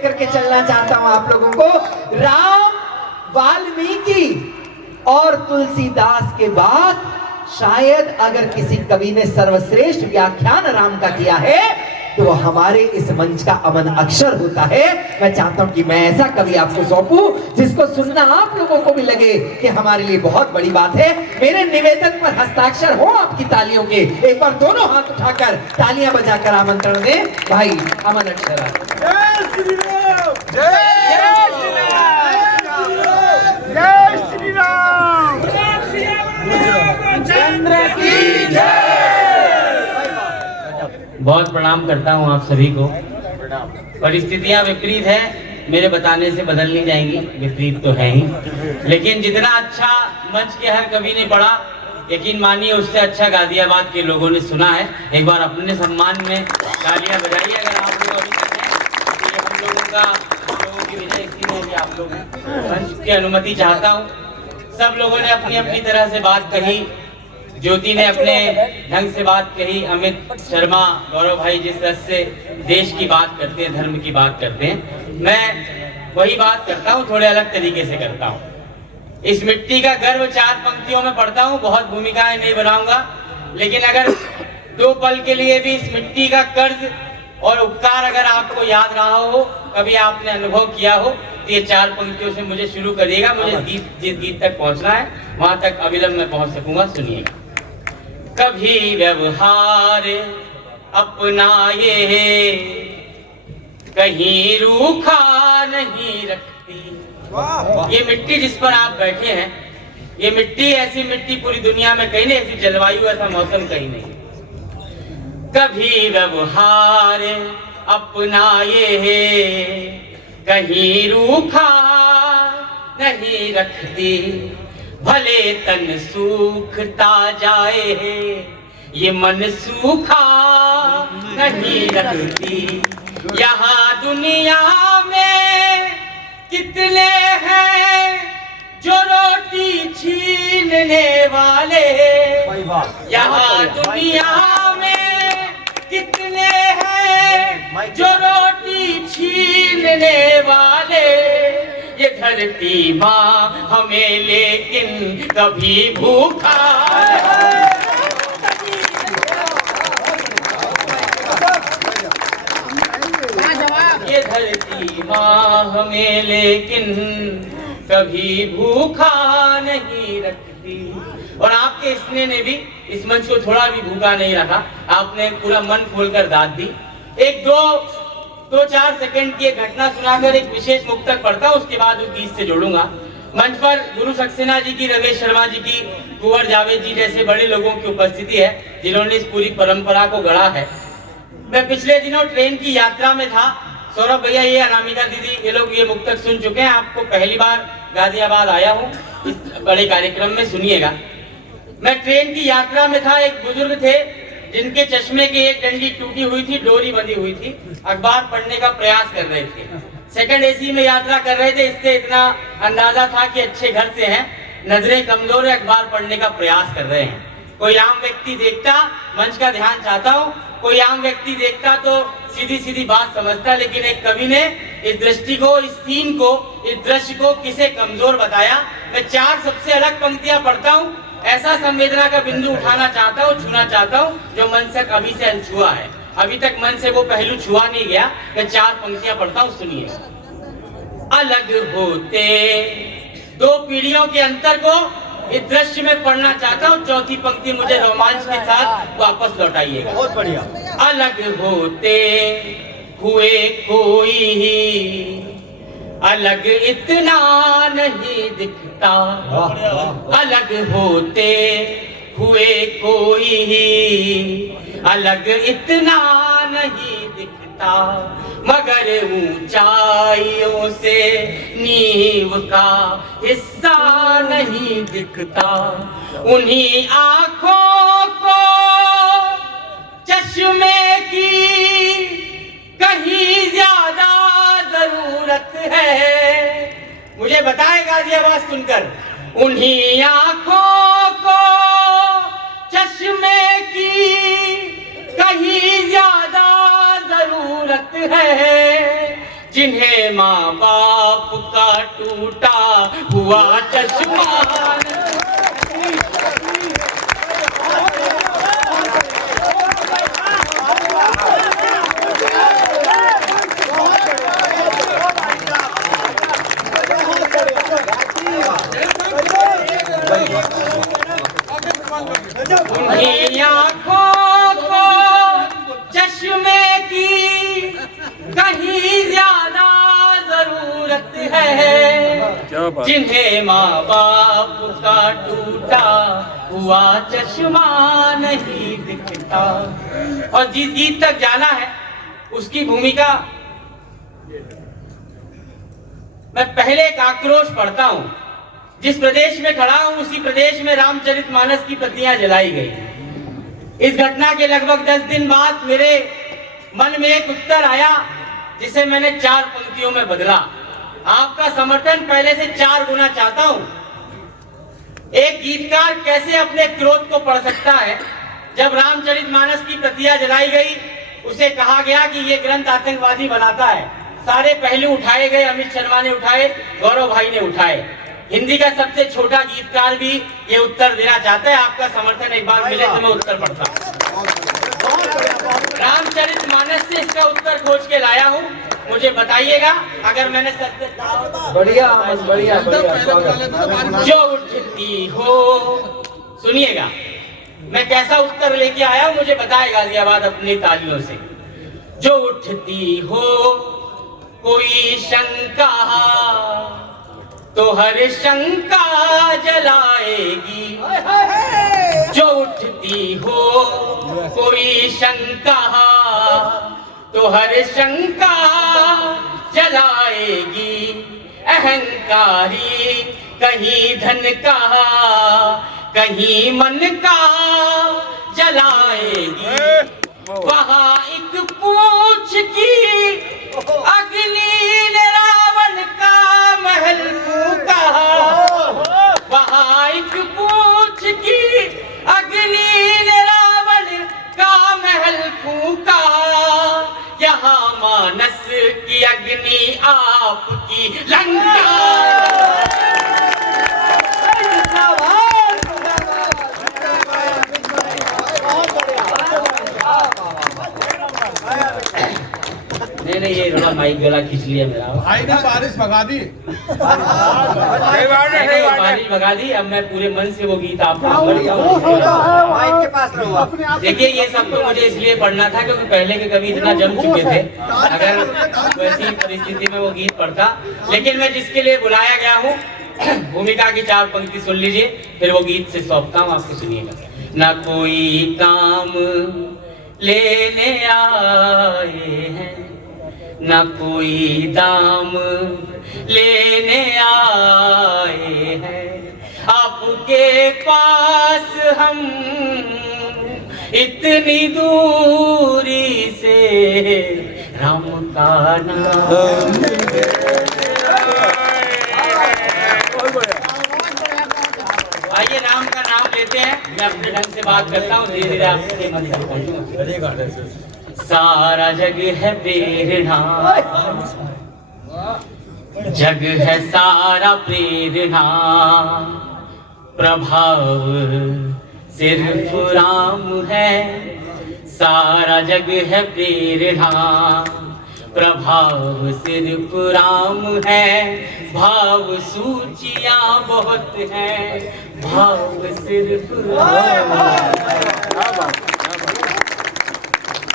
लेकर के चलना चाहता हूं आप लोगों को। राम, वाल्मीकि और तुलसीदास के बाद शायद अगर किसी कवि ने सर्वश्रेष्ठ व्याख्यान राम का किया है तो वो हमारे इस मंच का अमन अक्षर होता है। मैं चाहता हूं कि मैं ऐसा कवि आपको सौंपूं जिसको सुनना आप लोगों को भी लगे कि हमारे लिए बहुत बड़ी बात है। मेरे निवेदन पर हस्ताक्षर हो आपकी तालियों के, एक बार दोनों हाथ उठाकर तालियां बजाकर आमंत्रण दें भाई अमन अक्षर। जय श्री राम, जय श्री राम, जय श्री राम, चंद्र की जय। बहुत प्रणाम करता हूँ आप सभी को। परिस्थितियां विपरीत है, मेरे बताने से बदल नहीं जाएंगी, विपरीत तो है ही, लेकिन जितना अच्छा मंच के हर कवि ने पढ़ा, यकीन मानिए उससे अच्छा गाजियाबाद के लोगों ने सुना है। एक बार अपने सम्मान में तालियां बजाइए अगर आप लोग अभी तक हैं। ये हम लोगों की वजह इसी में आप लोग मंच की अनुमति चाहता हूँ। सब लोगों ने अपनी अपनी तरह से बात कही। ज्योति ने अपने ढंग से बात कही, अमित शर्मा, गौरव भाई जिस तरह से देश की बात करते हैं, धर्म की बात करते हैं, मैं वही बात करता हूँ, थोड़े अलग तरीके से करता हूँ। इस मिट्टी का गर्व 4 पंक्तियों में पढ़ता हूँ, बहुत भूमिकाएं नहीं बनाऊंगा, लेकिन अगर 2 पल के लिए भी इस मिट्टी का कर्ज और उपकार अगर आपको याद रहा हो, कभी आपने अनुभव किया हो, तो ये 4 पंक्तियों से मुझे शुरू करिएगा। मुझे जिस गीत तक पहुंचना है वहां तक अविलंब मैं पहुंच सकूंगा। सुनिएगा। कभी व्यवहार अपनाए कहीं रूखा नहीं रखती। ये मिट्टी जिस पर आप बैठे हैं, ये मिट्टी ऐसी मिट्टी पूरी दुनिया में कहीं नहीं, ऐसी जलवायु ऐसा मौसम कहीं नहीं। कभी व्यवहार अपनाए कहीं रूखा नहीं रखती, भले तन सूखता जाए ये मन सूखा नहीं रखती। यहाँ दुनिया में कितने हैं जो रोटी छीनने वाले, यहाँ दुनिया में कितने हैं जो रोटी छीनने वाले। ये धरती माँ हमें लेकिन कभी भूखा, ये धरती माँ हमें लेकिन कभी भूखा नहीं रखती। और आपके स्नेह ने भी इस मंच को थोड़ा भी भूखा नहीं रखा, आपने पूरा मन खोलकर दाद दी। एक दो 4 सेकंड की एक घटना सुनाकर एक विशेष मुक्तक पढ़ता हूं, उसके बाद उस गीत से जोड़ूंगा। मंच पर गुरु सक्सेना जी की, रमेश शर्मा जी की, कुंवर जावेद जी जैसे बड़े लोगों की उपस्थिति है जिन्होंने इस पूरी परंपरा को गढ़ा है। मैं पिछले दिनों ट्रेन की यात्रा में था। सौरभ भैया, ये अनामिका दीदी, ये लोग ये मुक्तक सुन चुके हैं। आपको पहली बार गाजियाबाद आया हूँ इस बड़े कार्यक्रम में, सुनिएगा। मैं ट्रेन की यात्रा में था, एक बुजुर्ग थे जिनके चश्मे की एक डंडी टूटी हुई थी, डोरी बंधी हुई थी, अखबार पढ़ने का प्रयास कर रहे थे। सेकंड एसी में यात्रा कर रहे थे, इससे इतना अंदाजा था कि अच्छे घर से हैं, नजरें कमजोर है, अखबार पढ़ने का प्रयास कर रहे हैं। कोई आम व्यक्ति देखता, मंच का ध्यान चाहता हूँ, कोई आम व्यक्ति देखता तो सीधी सीधी बात समझता, लेकिन एक कवि ने इस दृष्टि को, इस सीन को, इस दृश्य को किसे कमजोर बताया। मैं 4 सबसे अलग पंक्तियां पढ़ता हूँ, ऐसा संवेदना का बिंदु उठाना चाहता हूँ, छूना चाहता हूँ जो मन से अभी से अनछुआ है, अभी तक मन से वो पहलू छुआ नहीं गया। मैं 4 पंक्तियां पढ़ता हूँ, सुनिए। अलग होते 2 पीढ़ियों के अंतर को इस दृश्य में पढ़ना चाहता हूँ। 4थी पंक्ति मुझे रोमांच के साथ वापस लौटाइएगा। बहुत बढ़िया। अलग होते हुए कोई ही अलग इतना नहीं दिखता, अलग होते हुए कोई ही अलग इतना नहीं दिखता, मगर ऊंचाइयों से नींव का हिस्सा नहीं दिखता। उन्हीं आँखों को चश्मे की कहीं ज्यादा जरूरत है। मुझे बताए गाजियाबाद सुनकर, उन्हीं आँखों को चश्मे की कहीं ज्यादा जरूरत है। जिन्हें माँ बाप का टूटा हुआ चश्मा उन्हीं आँखों को चश्मे की कहीं ज्यादा जरूरत है, जिन्हें माँ बाप का टूटा हुआ चश्मा नहीं दिखता। और जिस गीत तक जाना है उसकी भूमिका मैं पहले एक आक्रोश पढ़ता हूं। जिस प्रदेश में खड़ा हूं उसी प्रदेश में रामचरितमानस की प्रतियां जलाई गई। इस घटना के लगभग 10 दिन बाद मेरे मन में एक उत्तर आया जिसे मैंने 4 पंक्तियों में बदला। आपका समर्थन पहले से 4 गुना चाहता हूं। एक गीतकार कैसे अपने क्रोध को पढ़ सकता है? जब रामचरितमानस की प्रतियां जलाई गई उसे कहा गया कि ये ग्रंथ आतंकवादी बनाता है। सारे पहलू उठाए गए, अमित शर्मा ने उठाए, गौरव भाई ने उठाए। हिंदी का सबसे छोटा गीतकार भी ये उत्तर देना चाहता है। आपका समर्थन एक बार मिले तो मैं उत्तर पढ़ता हूं। रामचरितमानस से इसका उत्तर खोज के लाया हूं, मुझे बताइएगा अगर मैंने सच कहा। बढ़िया बढ़िया। जो उठती हो, सुनिएगा मैं कैसा उत्तर लेके आया हूं, मुझे बताएगा गाजियाबाद अपनी तालियों से। जो उठती हो कोई शंका तो हर शंका जलाएगी। जो उठती हो कोई शंका तो हर शंका जलाएगी। अहंकारी कहीं धन का कहीं मन का जलाएगी। वहाँ एक पूछ की अग्नि ने रावण का महल फूका। वहाँ एक पूछ की अग्नि ने रावण का महल फूका। यहाँ मानस की अग्नि आपकी लंका। नहीं ये थोड़ा माइक गला खींच लिया मेरा। भाई ने बारिश भगा दी। बारिश भगा दी। अब मैं पूरे मन से वो गीत आपको माइक के पास रहो। देखिए ये सब तो मुझे इसलिए पढ़ना था क्योंकि पहले के कभी इतना जम चुके थे, अगर वैसी परिस्थिति में वो गीत पढ़ता। लेकिन मैं जिसके लिए बुलाया गया हूँ भूमिका की 4 पंक्ति सुन लीजिए, फिर वो गीत से सौंपता हूँ, आपको सुनिएगा। ना कोई काम लेने आए हैं, न कोई दाम लेने आए हैं। आपके पास हम इतनी दूरी से राम का नाम। आइए राम का नाम लेते हैं। मैं अपने ढंग से बात करता हूँ, धीरे धीरे आपके मन तक पहुंचूंगा। सारा जग है प्रेरणा, जग है सारा प्रेरणा। प्रभाव सिर्फ राम है। सारा जग है प्रेरणा, प्रभाव सिर्फ राम है। भाव सूचियां बहुत हैं, भाव सिर्फ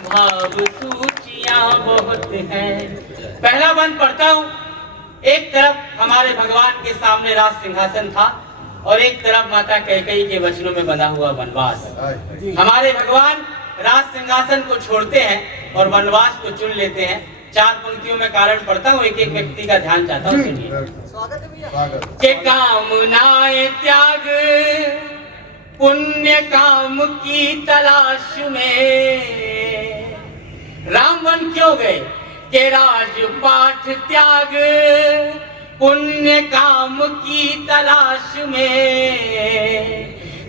भाव सूचियां बहुत हैं। पहला बंद पढ़ता हूं। एक तरफ हमारे भगवान के सामने राज सिंहासन था और एक तरफ माता कैकेयी के वचनों में बंधा हुआ वनवास। हमारे भगवान राज सिंहासन को छोड़ते हैं और वनवास को चुन लेते हैं। 4 पंक्तियों में कारण पढ़ता हूँ, एक एक व्यक्ति का ध्यान चाहता हूँ, सुनिए। के कामनाएं त्याग पुण्य काम की तलाश में रावण क्यों गए? के राजपाठ त्याग पुण्य काम की तलाश में।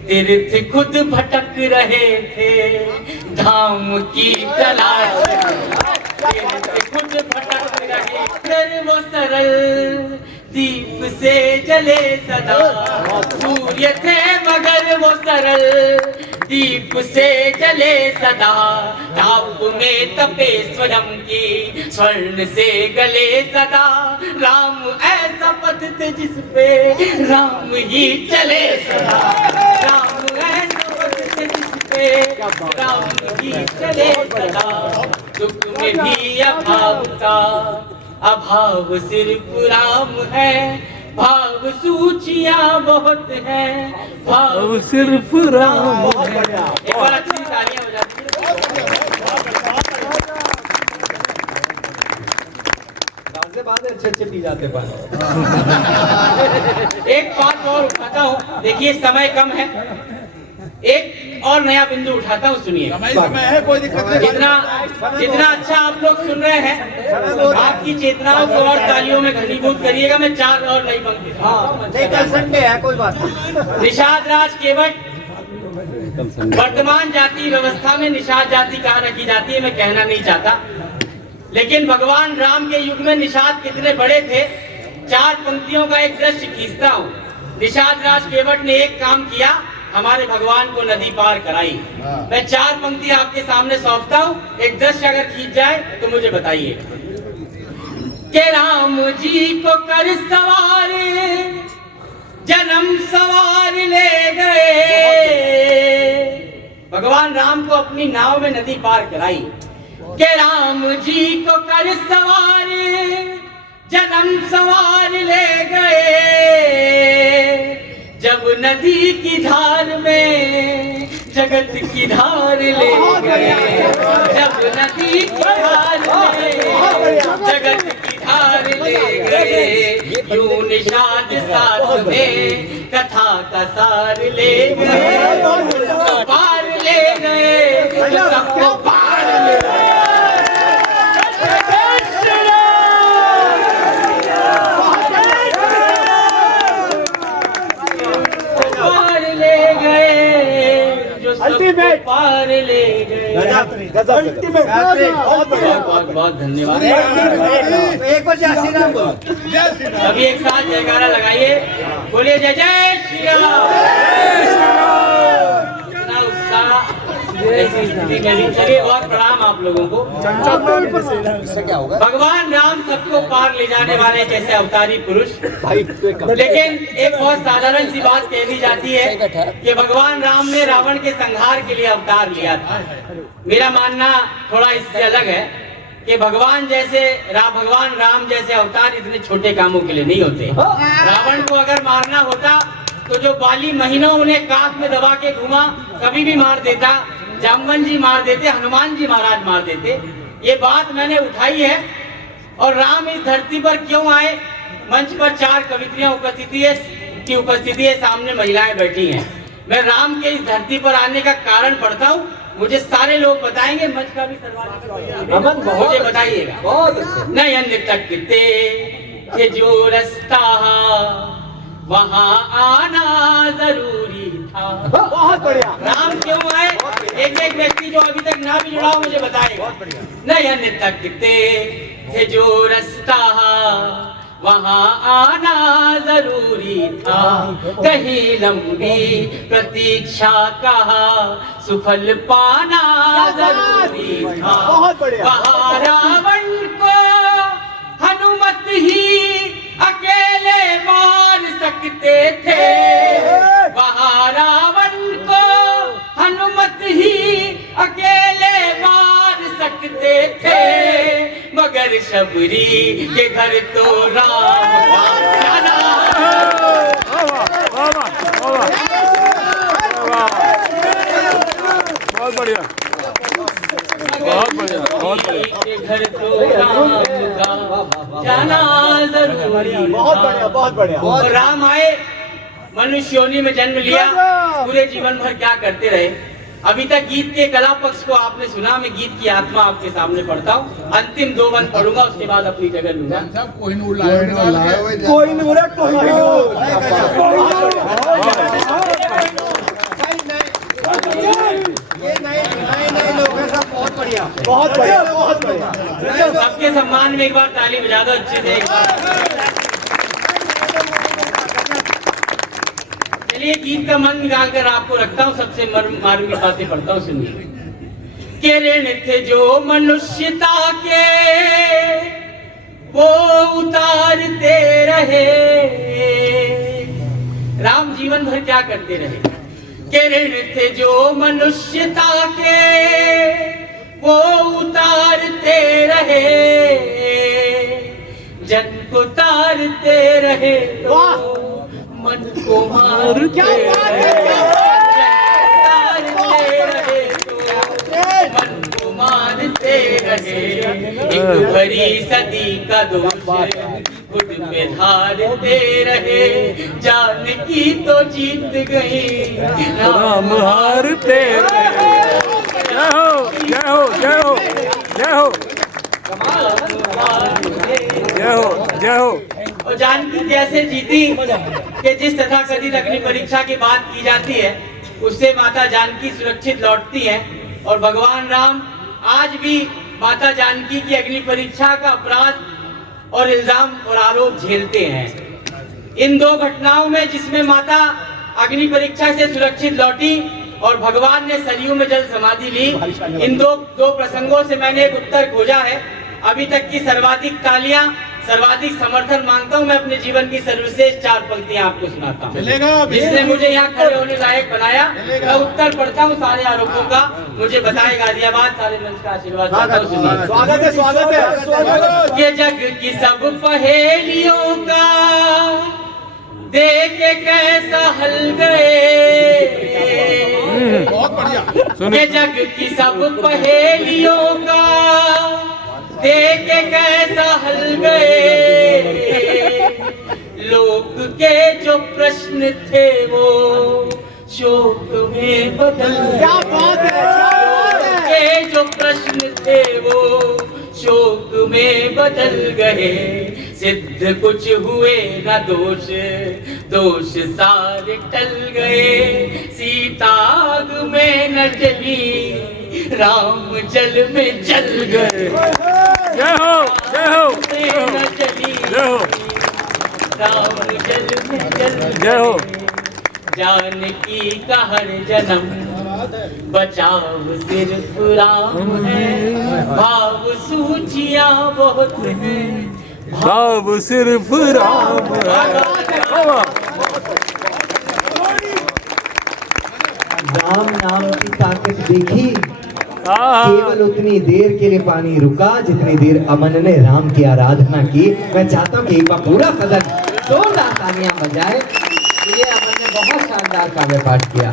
तीर्थ खुद भटक रहे थे धाम की तलाश में। तीर्थ खुद भटक रहे मगर वो सरल दीप से जले सदा। सूर्य थे मगर वो सरल दीप से जले सदा। ताप में तपे स्वयं की स्वर्ण से गले सदा। राम ऐसा पथ थे जिस पे राम ही चले सदा। राम ऐसा पथ थे जिस पे राम ही चले सदा। दुख में भी अभाव का अभाव सिर्फ राम है। भाव सूचियां बहुत है, भाव सिर्फ राम है। एक बार अच्छी तालियां हो जाती से बाद अच्छे पी जाते पानी। एक बात और उठाता हूँ, देखिए समय कम है, एक और नया बिंदु उठाता हूँ, सुनिए। समय है, कोई दिक्कत नहीं। जितना अच्छा आप लोग सुन रहे हैं, आपकी चेतनाओं को और तालियों में घनीभूत करिएगा। मैं 4 और नई पंक्ति। कल संडे है, कोई बात नहीं। निषाद राज केवट वर्तमान जाति व्यवस्था में निषाद जाति कहाँ रखी जाती है मैं कहना नहीं चाहता, लेकिन भगवान राम के युग में निषाद कितने बड़े थे। 4 पंक्तियों का एक दृश्य खींचता हूँ। निषाद राज केवट ने एक काम किया, हमारे भगवान को नदी पार कराई। मैं 4 पंक्ति आपके सामने सौंपता हूँ, एक दृश्य अगर खींच जाए तो मुझे बताइए। कि राम जी को कर सवार जन्म सवार ले गए। भगवान राम को अपनी नाव में नदी पार कराई। कि राम जी को कर सवार जन्म सवार ले गए। जब नदी की धार में जगत की धार ले गए। जब नदी की धार में जगत की धार ले गए। यूं निषाद साथ में कथा का सार ले गए। उसको पार ले गए, सबको पार ले गए। अल्टीमेट पार ले गए। अल्टीमेट बहुत धन्यवाद। एक बार जय श्री राम बोलो। सभी एक साथ जयकारा लगाइए, बोलिए जय जय श्री राम। इतना उत्साह ऐसी स्थिति में भी। चलिए और प्रणाम आप लोगों को। इससे क्या होगा? भगवान राम सबको पार ले जाने वाले जैसे अवतारी पुरुष। लेकिन एक बहुत साधारण सी बात कह दी जाती है कि भगवान राम ने रावण के संहार के लिए अवतार लिया था। मेरा मानना थोड़ा इससे अलग है कि भगवान राम जैसे अवतार इतने छोटे कामों के लिए नहीं होते। रावण को अगर मारना होता तो जो बाली महीनों उन्हें काख में दबा के घुमा कभी भी मार देता। जामवन जी मार देते, हनुमान जी महाराज मार देते। ये बात मैंने उठाई है। और राम इस धरती पर क्यों आए? मंच पर 4 कवित्रियां उपस्थिति है, सामने महिलाएं बैठी हैं। मैं राम के इस धरती पर आने का कारण पढ़ता हूँ, मुझे सारे लोग बताएंगे। मंच का भी सर्वाधिक मुझे बताइएगा। बहुत अच्छे। नयन तकते थे जो रास्ता वहाँ आना जरूरी था। बहुत बढ़िया। राम क्यों आए? एक व्यक्ति जो अभी तक ना भी जुड़ा हो मुझे बताएगा। नयन तकते थे जो रास्ता वहाँ आना जरूरी था। कहीं लंबी प्रतीक्षा का सुफल पाना जरूरी था। बहुत बढ़िया। वहाँ रावण को हनुमत ही अकेले मार सकते थे। वहाँ रावण को हनुमत ही अकेले मार सकते थे। मगर शबरी के घर तो राम का जाना। बहुत बढ़िया, बहुत बढ़िया, बहुत बढ़िया। घर तो राम का जाना जरूरी। बहुत बढ़िया, बहुत बढ़िया। और राम आए, मनुष्य योनि में जन्म लिया, पूरे जीवन भर क्या करते रहे। अभी तक गीत के कला पक्ष को आपने सुना। मैं गीत की आत्मा आपके सामने पढ़ता हूँ। अंतिम 2 बंद पढ़ूंगा, उसके बाद अपनी जगह लूंगा। कोई नूर ये नए लोग हैं सब। बहुत बढ़िया, बहुत बढ़िया, बहुत बढ़िया। सबके उनके सम्मान में एक बार ताली बजा दो अच्छे से। चलिए गीत का मन निकाल कर आपको रखता हूँ, सबसे मार्मिक बातें पढ़ता हूँ, सुनिए। के ऋण थे जो मनुष्यता के वो उतारते रहे। राम जीवन भर क्या करते रहे? के ऋण थे जो मनुष्यता के वो उतारते रहे, जन को तारते रहे तो मन को मारते रहे, मन को मारते रहे। एक भरी सदी का दोष खुद पे धारते रहे, जानकी तो जीत गई राम हारते रहे। जय हो जय हो जय हो जय हो जय हो जय हो। और जानकी कैसे जीती कि जिस तथाकथित अग्नि परीक्षा की बात की जाती है उससे माता जानकी सुरक्षित लौटती है, और भगवान राम आज भी माता जानकी की अग्नि परीक्षा का अपराध और इल्जाम और आरोप झेलते हैं। इन दो घटनाओं में जिसमें माता अग्नि परीक्षा से सुरक्षित लौटी और भगवान ने सरयू में जल समाधि ली, इन दो प्रसंगों से मैंने एक उत्तर खोजा है। अभी तक की सर्वाधिक तालियां, सर्वाधिक समर्थन मांगता हूं। मैं अपने जीवन की सर्वश्रेष्ठ 4 पंक्तियां आपको सुनाता हूं जिसने मुझे यहाँ खड़े होने लायक बनाया। मैं उत्तर पढ़ता हूँ सारे आरोपों का, मुझे बताए गाजियाबाद सारे मंच का आशीर्वाद चाहता हूं। सुनिए। स्वागत है, स्वागत है। ये जग की सब पहेलियों का देख के कैसा हल गए, बहुत बढ़िया। ये जग की सब पहेलियों का देख के कैसा हल गए, लोक के जो प्रश्न थे वो शोक में बदल गए। क्या बात है, लोक के जो प्रश्न थे वो शोक में बदल गए, सिद्ध कुछ हुए न दोष, दोष सारे टल गए। सीता आग में न जली, राम जल में जल गए। जय हो जय हो न जली, जय हो राम जल में जल जय हो। जानकी का हर जन्म बचाव सिर्फ राम है, भाव सूचियां बहुत हैं, भाव सिर्फ राम है। राम नाम की ताकत देखी, हाँ केवल उतनी देर के लिए पानी रुका जितनी देर अमन ने राम की आराधना की। मैं चाहता हूँ कि एक बार पूरा सदन जोरदार तालियां बजाए। ये अमन ने बहुत शानदार काव्य पाठ किया।